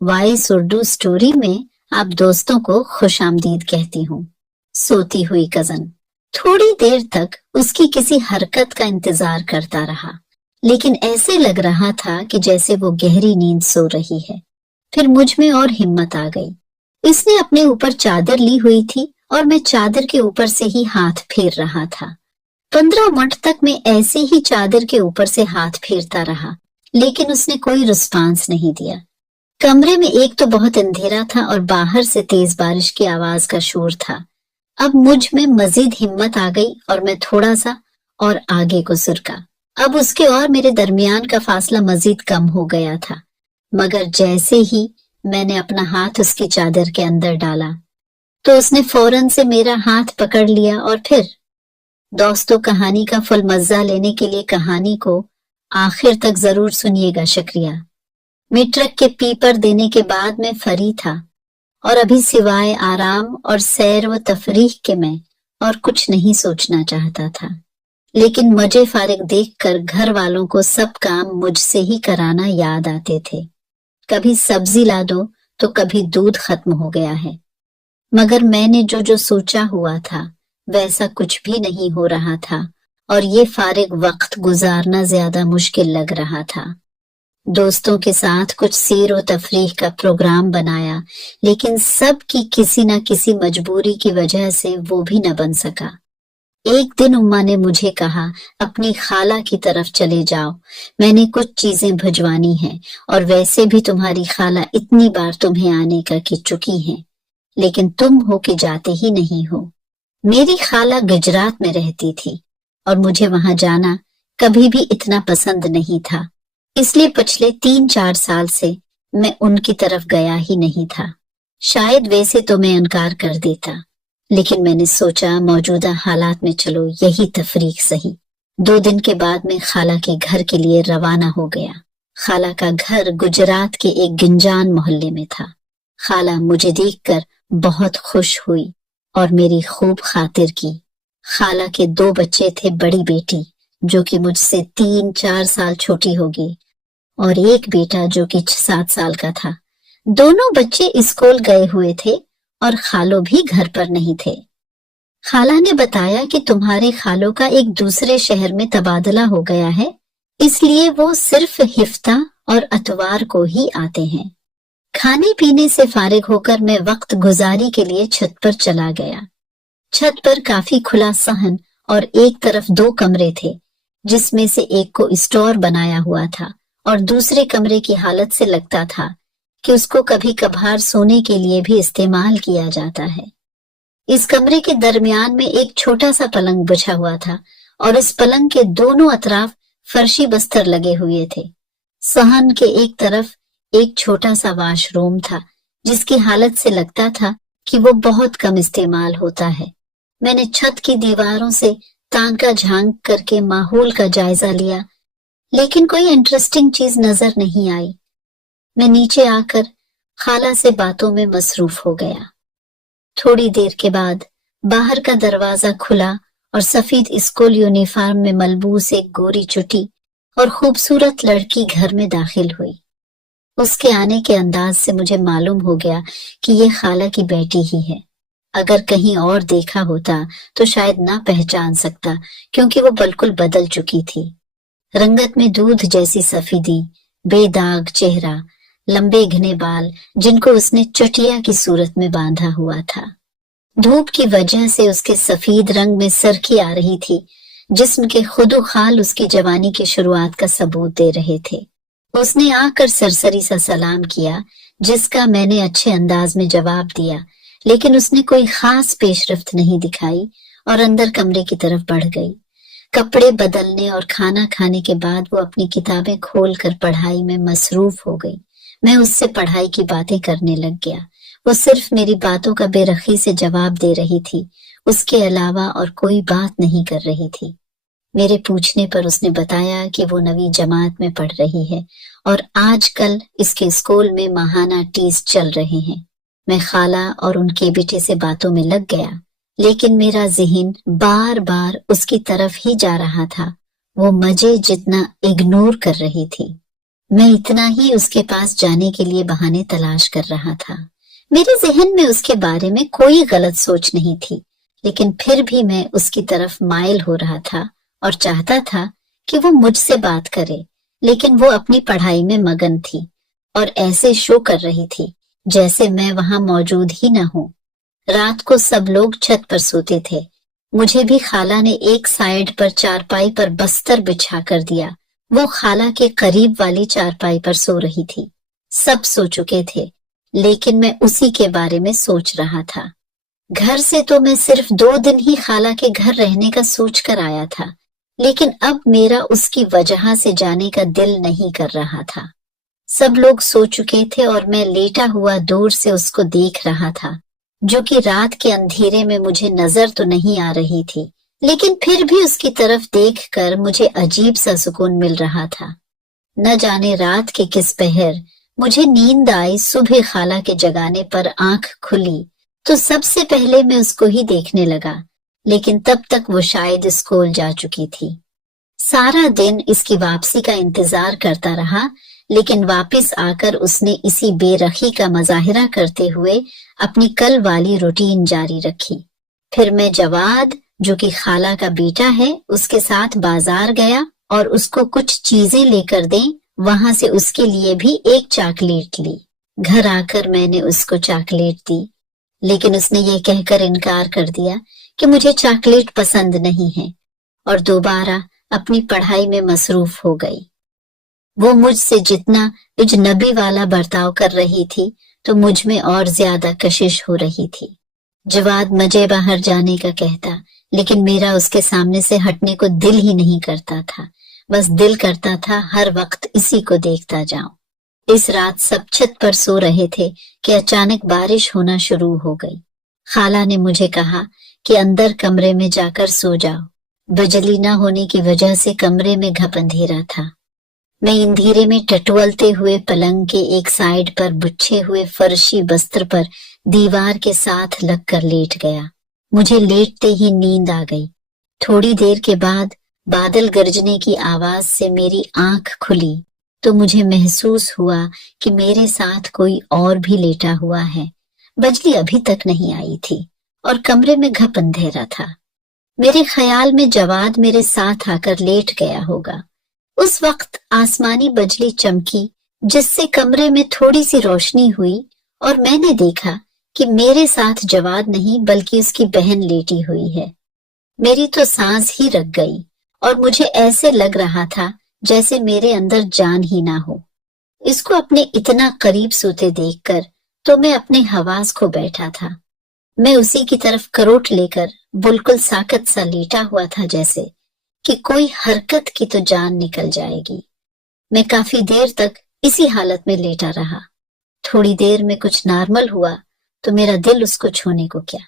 Voice Urdu story में आप दोस्तों को खुशामदीद कहती हूँ। सोती हुई कजन। थोड़ी देर तक उसकी किसी हरकत का इंतजार करता रहा, लेकिन ऐसे लग रहा था कि जैसे वो गहरी नींद सो रही है। फिर मुझ में और हिम्मत आ गई। इसने अपने ऊपर चादर ली हुई थी और मैं चादर के ऊपर से ही हाथ फेर रहा था। 15 मिनट तक मैं ऐसे ही चादर के ऊपर से हाथ फेरता रहा, लेकिन उसने कोई रिस्पांस नहीं दिया। कमरे में एक तो बहुत अंधेरा था और बाहर से तेज बारिश की आवाज का शोर था। अब मुझ में मजीद हिम्मत आ गई और मैं थोड़ा सा और आगे को सुरका। अब उसके और मेरे दरमियान का फासला मजीद कम हो गया था, मगर जैसे ही मैंने अपना हाथ उसकी चादर के अंदर डाला तो उसने फौरन से मेरा हाथ पकड़ लिया। और फिर दोस्तों, कहानी का फुल मजा लेने के लिए कहानी को आखिर तक जरूर सुनिएगा। शुक्रिया। मीट्रिक के पेपर देने के बाद मैं फ्री था और अभी सिवाय आराम और सैर व तफरीह के मैं और कुछ नहीं सोचना चाहता था। लेकिन मजे फारिग देखकर घर वालों को सब काम मुझसे ही कराना याद आते थे। कभी सब्जी ला दो तो कभी दूध खत्म हो गया है, मगर मैंने जो सोचा हुआ था वैसा कुछ भी नहीं हो रहा था और ये फारिग वक्त गुजारना ज्यादा मुश्किल लग रहा था। दोस्तों के साथ कुछ सैर व तफरीह का प्रोग्राम बनाया, लेकिन सब की किसी न किसी मजबूरी की वजह से वो भी न बन सका। एक दिन उम्मा ने मुझे कहा, अपनी खाला की तरफ चले जाओ, मैंने कुछ चीजें भिजवानी हैं और वैसे भी तुम्हारी खाला इतनी बार तुम्हें आने का कह चुकी हैं, लेकिन तुम हो के जाते ही नहीं हो। मेरी खाला गुजरात में रहती थी और मुझे वहां जाना कभी भी इतना पसंद नहीं था, इसलिए पिछले 3-4 साल से मैं उनकी तरफ गया ही नहीं था। शायद वैसे तो मैं इनकार कर देता, लेकिन मैंने सोचा मौजूदा हालात में चलो यही तफरीक सही। 2 दिन के बाद मैं खाला के घर के लिए रवाना हो गया। खाला का घर गुजरात के एक गंजान मोहल्ले में था। खाला मुझे देखकर बहुत खुश हुई और मेरी खूब खातिर की। खाला के 2 बच्चे थे, बड़ी बेटी जो कि मुझसे 3-4 साल छोटी होगी और एक बेटा जो कि 7 साल का था। दोनों बच्चे स्कूल गए हुए थे और खालो भी घर पर नहीं थे। खाला ने बताया कि तुम्हारे खालों का एक दूसरे शहर में तबादला हो गया है, इसलिए वो सिर्फ हिफ्ता और अतवार को ही आते हैं। खाने पीने से फारिग होकर मैं वक्त गुजारी के लिए छत पर चला गया। छत पर काफी खुला सहन और एक तरफ 2 कमरे थे, जिसमें से एक को स्टोर बनाया हुआ था और दूसरे कमरे की हालत से लगता था कि उसको कभी कभार सोने के लिए भी इस्तेमाल किया जाता है। इस कमरे के दरमियान में एक छोटा सा पलंग बिछा हुआ था और इस पलंग के दोनों अतराफ फर्शी बस्तर लगे हुए थे। सहन के एक तरफ एक छोटा सा वॉशरूम था, जिसकी हालत से लगता था कि वो बहुत कम इस्तेमाल होता है। मैंने छत की दीवारों से तांका झांक करके माहौल का जायजा लिया, लेकिन कोई इंटरेस्टिंग चीज नजर नहीं आई। मैं नीचे आकर खाला से बातों में मसरूफ हो गया। थोड़ी देर के बाद बाहर का दरवाजा खुला और सफेद स्कूल यूनिफॉर्म में मलबूस एक गोरी चुटी और खूबसूरत लड़की घर में दाखिल हुई। उसके आने के अंदाज से मुझे मालूम हो गया कि ये खाला की बेटी ही है। अगर कहीं और देखा होता तो शायद ना पहचान सकता, क्योंकि वो बिल्कुल बदल चुकी थी। रंगत में दूध जैसी सफेदी, बेदाग चेहरा, लंबे घने बाल जिनको उसने चटिया की सूरत में बांधा हुआ था। धूप की वजह से उसके सफेद रंग में सरखी आ रही थी, जिस्म के खुदो खाल उसकी जवानी की शुरुआत का सबूत दे रहे थे। उसने आकर सरसरी सा सलाम किया, जिसका मैंने अच्छे अंदाज में जवाब दिया, लेकिन उसने कोई खास पेशरफ्त नहीं दिखाई और अंदर कमरे की तरफ बढ़ गई। कपड़े बदलने और खाना खाने के बाद वो अपनी किताबें खोलकर पढ़ाई में मसरूफ हो गई। मैं उससे पढ़ाई की बातें करने लग गया। वो सिर्फ मेरी बातों का बेरखी से जवाब दे रही थी, उसके अलावा और कोई बात नहीं कर रही थी। मेरे पूछने पर उसने बताया कि वो नवी जमात में पढ़ रही है और आजकल इसके स्कूल में माहाना टीज चल रहे हैं। मैं खाला और उनके बेटे से बातों में लग गया, लेकिन मेरा ज़हन बार बार उसकी तरफ ही जा रहा था। वो मुझे जितना इग्नोर कर रही थी। मैं इतना ही उसके पास जाने के लिए बहाने तलाश कर रहा था। मेरे जहन में उसके बारे में कोई गलत सोच नहीं थी, लेकिन फिर भी मैं उसकी तरफ माइल हो रहा था और चाहता था कि वो मुझसे बात करे, लेकिन वो अपनी पढ़ाई में मगन थी और ऐसे शो कर रही थी जैसे मैं वहां मौजूद ही न हूं। रात को सब लोग छत पर सोते थे। मुझे भी खाला ने एक साइड पर चारपाई पर बस्तर बिछा कर दिया। वो खाला के करीब वाली चारपाई पर सो रही थी। सब सो चुके थे, लेकिन मैं उसी के बारे में सोच रहा था। घर से तो मैं सिर्फ 2 दिन ही खाला के घर रहने का सोच कर आया था, लेकिन अब मेरा उसकी वजह से जाने का दिल नहीं कर रहा था। सब लोग सो चुके थे और मैं लेटा हुआ दूर से उसको देख रहा था, जो कि रात के अंधेरे में मुझे नजर तो नहीं आ रही थी, लेकिन फिर भी उसकी तरफ देखकर मुझे अजीब सा सुकून मिल रहा था। न जाने रात के किस पहर मुझे नींद आई। सुबह खाला के जगाने पर आंख खुली तो सबसे पहले मैं उसको ही देखने लगा, लेकिन तब तक वो शायद स्कूल जा चुकी थी। सारा दिन इसकी वापसी का इंतजार करता रहा, लेकिन वापस आकर उसने इसी बेरखी का मजाहिरा करते हुए अपनी कल वाली रूटीन जारी रखी। फिर मैं जवाद, जो कि खाला का बेटा है, उसके साथ बाजार गया और उसको कुछ चीजें लेकर दें। वहां से उसके लिए भी एक चॉकलेट ली। घर आकर मैंने उसको चॉकलेट दी, लेकिन उसने ये कहकर इनकार कर दिया कि मुझे चॉकलेट पसंद नहीं है और दोबारा अपनी पढ़ाई में मसरूफ हो गई। वो मुझसे जितना अजनबी वाला बर्ताव कर रही थी तो मुझ में और ज्यादा कशिश हो रही थी। जवाद मुझे बाहर जाने का कहता, लेकिन मेरा उसके सामने से हटने को दिल ही नहीं करता था। बस दिल करता था हर वक्त इसी को देखता जाऊं। इस रात सब छत पर सो रहे थे कि अचानक बारिश होना शुरू हो गई। खाला ने मुझे कहा कि अंदर कमरे में जाकर सो जाओ। बिजली न होने की वजह से कमरे में घप अंधेरा था। मैं अंधेरे में टटोलते हुए पलंग के एक साइड पर बिछे हुए फर्शी बस्तर पर दीवार के साथ लगकर लेट गया। मुझे लेटते ही नींद आ गई। थोड़ी देर के बाद बादल गरजने की आवाज से मेरी आंख खुली तो मुझे महसूस हुआ कि मेरे साथ कोई और भी लेटा हुआ है। बिजली अभी तक नहीं आई थी और कमरे में घप अंधेरा था। मेरे ख्याल में जवाद मेरे साथ आकर लेट गया होगा। उस वक्त आसमानी बिजली चमकी, जिससे कमरे में थोड़ी सी रोशनी हुई और मैंने देखा कि मेरे साथ जवाद नहीं बल्कि उसकी बहन लेटी हुई है। मेरी तो सांस ही रुक गई और मुझे ऐसे लग रहा था जैसे मेरे अंदर जान ही ना हो। इसको अपने इतना करीब सोते देखकर तो मैं अपने हवास खो बैठा था। मैं उसी की तरफ करोट लेकर बिल्कुल साकत सा लेटा हुआ था, जैसे कि कोई हरकत की तो जान निकल जाएगी। मैं काफी देर तक इसी हालत में लेटा रहा। थोड़ी देर में कुछ नॉर्मल हुआ तो मेरा दिल उसको छूने को क्या,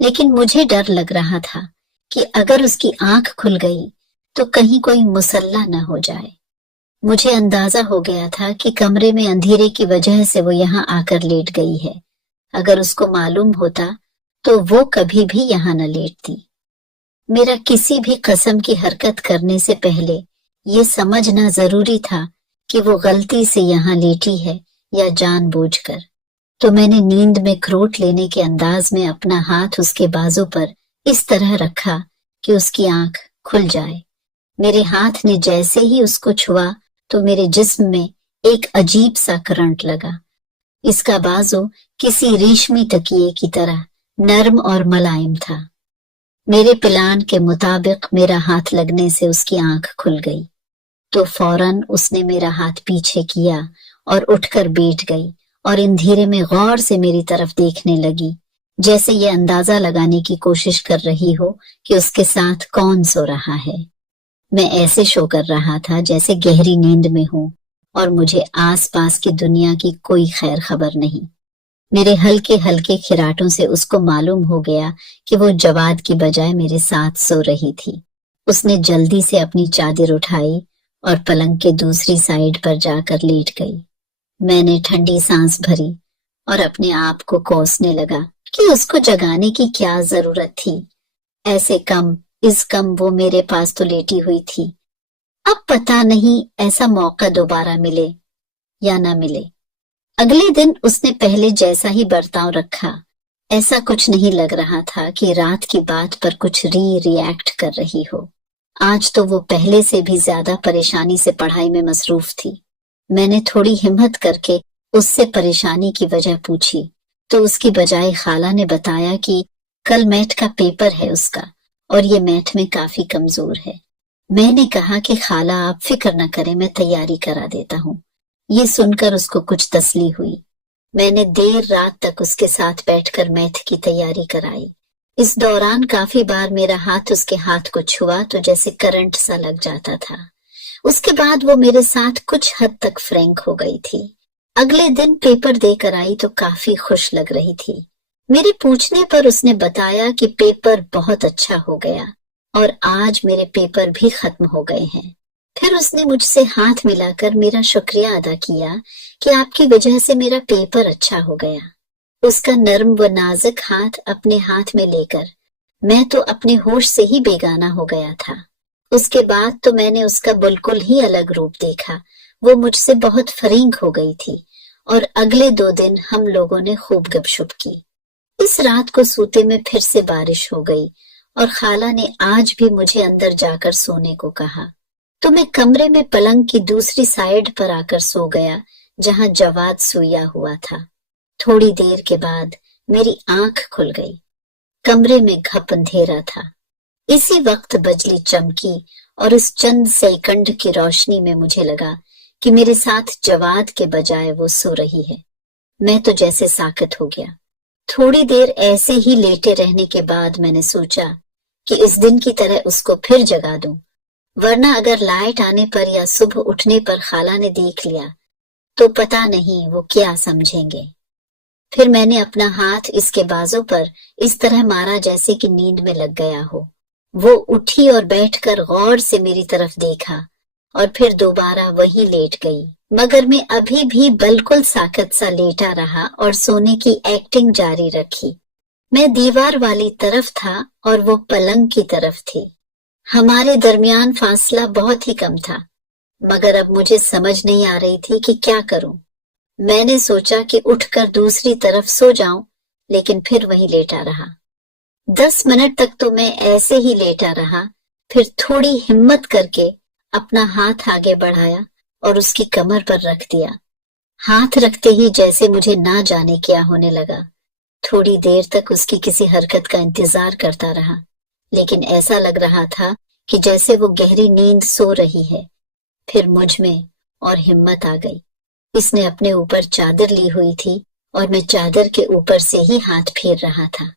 लेकिन मुझे डर लग रहा था कि अगर उसकी आंख खुल गई तो कहीं कोई मुसल्ला न हो जाए। मुझे अंदाजा हो गया था कि कमरे में अंधेरे की वजह से वो यहाँ आकर लेट गई है। अगर उसको मालूम होता तो वो कभी भी यहाँ न लेटती। मेरा किसी भी किस्म की हरकत करने से पहले ये समझना जरूरी था कि वो गलती से यहाँ लेटी है या जानबूझकर। तो मैंने नींद में करोट लेने के अंदाज में अपना हाथ उसके बाजू पर इस तरह रखा कि उसकी आंख खुल जाए। मेरे हाथ ने जैसे ही उसको छुआ तो मेरे जिस्म में एक अजीब सा करंट लगा। इसका बाजू किसी रेशमी तकिए की तरह नर्म और मुलायम था। मेरे प्लान के मुताबिक मेरा हाथ लगने से उसकी आंख खुल गई तो फौरन उसने मेरा हाथ पीछे किया और उठकर बैठ गई और अंधेरे में गौर से मेरी तरफ देखने लगी, जैसे ये अंदाजा लगाने की कोशिश कर रही हो कि उसके साथ कौन सो रहा है। मैं ऐसे शो कर रहा था जैसे गहरी नींद में हूं और मुझे आसपास की दुनिया की कोई खैर खबर नहीं। मेरे हल्के हल्के खिराटों से उसको मालूम हो गया कि वो जवाद की बजाय मेरे साथ सो रही थी। उसने जल्दी से अपनी चादर उठाई और पलंग के दूसरी साइड पर जाकर लेट गई। मैंने ठंडी सांस भरी और अपने आप को कोसने लगा कि उसको जगाने की क्या जरूरत थी। ऐसे कम इस कम वो मेरे पास तो लेटी हुई थी। अब पता नहीं ऐसा मौका दोबारा मिले या ना मिले। अगले दिन उसने पहले जैसा ही बर्ताव रखा। ऐसा कुछ नहीं लग रहा था कि रात की बात पर कुछ रिएक्ट कर रही हो। आज तो वो पहले से भी ज्यादा परेशानी से पढ़ाई में मसरूफ थी। मैंने थोड़ी हिम्मत करके उससे परेशानी की वजह पूछी तो उसकी बजाय खाला ने बताया कि कल मैथ का पेपर है उसका और ये मैथ में काफी कमजोर है। मैंने कहा कि खाला आप फिक्र न करें, मैं तैयारी करा देता हूँ। ये सुनकर उसको कुछ तसल्ली हुई। मैंने देर रात तक उसके साथ बैठकर मैथ की तैयारी कराई। इस दौरान काफी बार मेरा हाथ उसके हाथ को छुआ तो जैसे करंट सा लग जाता था। उसके बाद वो मेरे साथ कुछ हद तक फ्रैंक हो गई थी। अगले दिन पेपर देकर आई तो काफी खुश लग रही थी। मेरे पूछने पर उसने बताया कि पेपर बहुत अच्छा हो गया और आज मेरे पेपर भी खत्म हो गए हैं। फिर उसने मुझसे हाथ मिलाकर मेरा शुक्रिया अदा किया कि आपकी वजह से मेरा पेपर अच्छा हो गया। उसका नर्म व नाजुक हाथ अपने हाथ में लेकर मैं तो अपने होश से ही बेगाना हो गया था। उसके बाद तो मैंने उसका बिल्कुल ही अलग रूप देखा। वो मुझसे बहुत फरींक हो गई थी और अगले 2 दिन हम लोगों ने खूब गपशप की। इस रात को सूते में फिर से बारिश हो गई और खाला ने आज भी मुझे अंदर जाकर सोने को कहा तो मैं कमरे में पलंग की दूसरी साइड पर आकर सो गया जहां जवाद सोया हुआ था। थोड़ी देर के बाद मेरी आंख खुल गई। कमरे में घप अंधेरा था। इसी वक्त बिजली चमकी और इस चंद सेकंड की रोशनी में मुझे लगा कि मेरे साथ जवाद के बजाय वो सो रही है। मैं तो जैसे साकत हो गया। थोड़ी देर ऐसे ही लेटे रहने के बाद मैंने सोचा कि इस दिन की तरह उसको फिर जगा दूं, वरना अगर लाइट आने पर या सुबह उठने पर खाला ने देख लिया तो पता नहीं वो क्या समझेंगे। फिर मैंने अपना हाथ इसके बाजू पर इस तरह मारा जैसे कि नींद में लग गया हो। वो उठी और बैठकर गौर से मेरी तरफ देखा और फिर दोबारा वहीं लेट गई, मगर मैं अभी भी बिल्कुल साकत सा लेटा रहा और सोने की एक्टिंग जारी रखी। मैं दीवार वाली तरफ था और वो पलंग की तरफ थी। हमारे दरमियान फासला बहुत ही कम था, मगर अब मुझे समझ नहीं आ रही थी कि क्या करूं। मैंने सोचा कि उठकर दूसरी तरफ सो जाऊं, लेकिन फिर वहीं लेटा रहा। 10 मिनट तक तो मैं ऐसे ही लेटा रहा। फिर थोड़ी हिम्मत करके अपना हाथ आगे बढ़ाया और उसकी कमर पर रख दिया। हाथ रखते ही जैसे मुझे ना जाने क्या होने लगा। थोड़ी देर तक उसकी किसी हरकत का इंतजार करता रहा, लेकिन ऐसा लग रहा था कि जैसे वो गहरी नींद सो रही है। फिर मुझ में और हिम्मत आ गई। इसने अपने ऊपर चादर ली हुई थी और मैं चादर के ऊपर से ही हाथ फेर रहा था।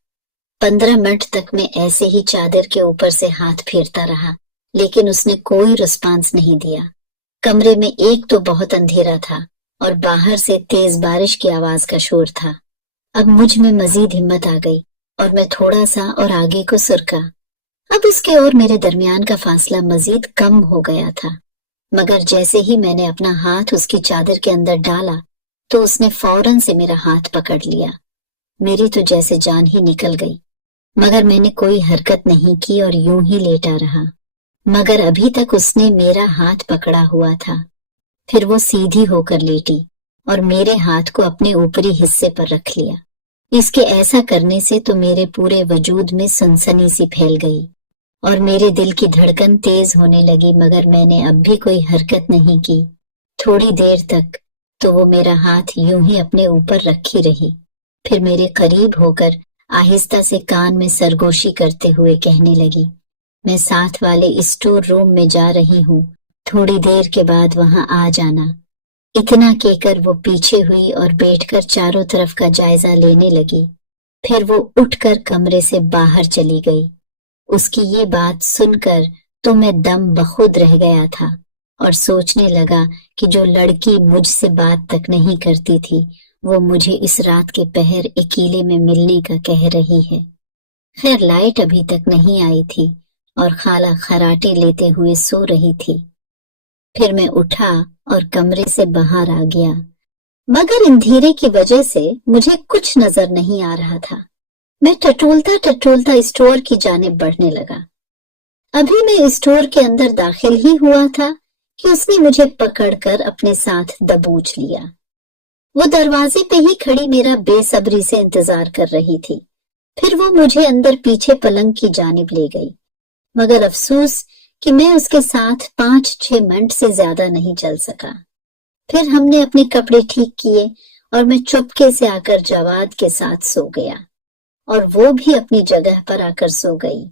15 मिनट तक मैं ऐसे ही चादर के ऊपर से हाथ फेरता रहा, लेकिन उसने कोई रिस्पांस नहीं दिया। कमरे में एक तो बहुत अंधेरा था और बाहर से तेज बारिश की आवाज का शोर था। अब मुझ में मजीद हिम्मत आ गई और मैं थोड़ा सा और आगे को सरका। अब उसके और मेरे दरमियान का फासला मजीद कम हो गया था, मगर जैसे ही मैंने अपना हाथ उसकी चादर के अंदर डाला तो उसने फौरन से मेरा हाथ पकड़ लिया। मेरी तो जैसे जान ही निकल गई, मगर मैंने कोई हरकत नहीं की और यूं ही लेटा रहा। मगर अभी तक उसने मेरा हाथ पकड़ा हुआ था। फिर वो सीधी होकर लेटी और मेरे हाथ को अपने ऊपरी हिस्से पर रख लिया। इसके ऐसा करने से तो मेरे पूरे वजूद में सनसनी सी फैल गई और मेरे दिल की धड़कन तेज होने लगी, मगर मैंने अब भी कोई हरकत नहीं की। थोड़ी देर तक तो वो मेरा हाथ यूं ही अपने ऊपर रखी रही। फिर मेरे करीब होकर आहिस्ता से कान में सरगोशी करते हुए कहने लगी, मैं साथ वाले स्टोर रूम में जा रही हूँ, थोड़ी देर के बाद वहां आ जाना। इतना कहकर वो पीछे हुई और बैठकर चारों तरफ का जायजा लेने लगी। फिर वो उठकर कमरे से बाहर चली गई। उसकी ये बात सुनकर तो मैं दम बखुद रह गया था और सोचने लगा कि जो लड़की मुझसे बात तक नहीं करती थी वो मुझे इस रात के पहर अकेले में मिलने का कह रही है। खैर लाइट अभी तक नहीं आई थी और खाला खराटे लेते हुए सो रही थी। फिर मैं उठा और कमरे से बाहर आ गया, मगर अंधेरे की वजह से मुझे कुछ नजर नहीं आ रहा था। मैं टटोलता टटोलता स्टोर की जानिब बढ़ने लगा। अभी मैं स्टोर के अंदर दाखिल ही हुआ था कि उसने मुझे पकड़कर अपने साथ दबोच लिया। वो दरवाजे पे ही खड़ी मेरा बेसब्री से इंतजार कर रही थी। फिर वो मुझे अंदर पीछे पलंग की जानिब ले गई, मगर अफसोस कि मैं उसके साथ 5-6 मिनट से ज्यादा नहीं चल सका। फिर हमने अपने कपड़े ठीक किए और मैं चुपके से आकर जवाद के साथ सो गया और वो भी अपनी जगह पर आकर सो गई।